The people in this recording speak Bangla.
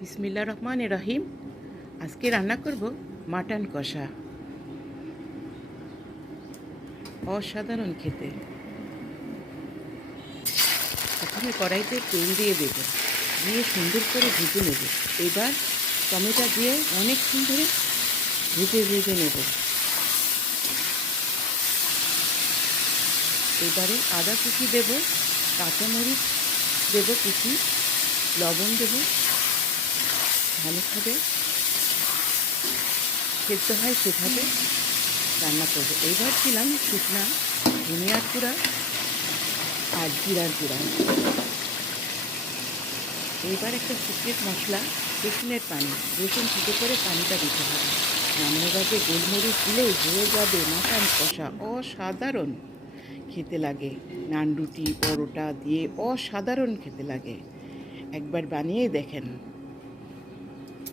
বিসমিল্লাহির রহমানির রহিম। আজকে রান্না করব মাটন কষা। অসাধারণ খেতে। প্রথমে কড়াইতে তেল দিয়ে দেব, দিয়ে সুন্দর করে ভেজে নেব। এবার টমেটো দিয়ে অনেকক্ষণ ধরে ভেজে নেব। এবারে আদা কুচি দেব, কাঁচামরিচ দেব কুচি, লবণ দেব, ভালোভাবে সেদ্ধ হয় সেভাবে রান্না করব। এবার দিলাম শুকনা ধনিয়ার গুঁড়া আর জিরার গুঁড়া। এবার একটা সিক্রেট মশলা, রসুনের পানি। রসুন থেতো করে পানিটা দিতে হবে। রান্নাবাজে গোলমরিচ দিলেই হয়ে যাবে মাটন কষা। অসাধারণ খেতে লাগে, নান রুটি পরোটা দিয়ে অসাধারণ খেতে লাগে। একবার বানিয়ে দেখেন।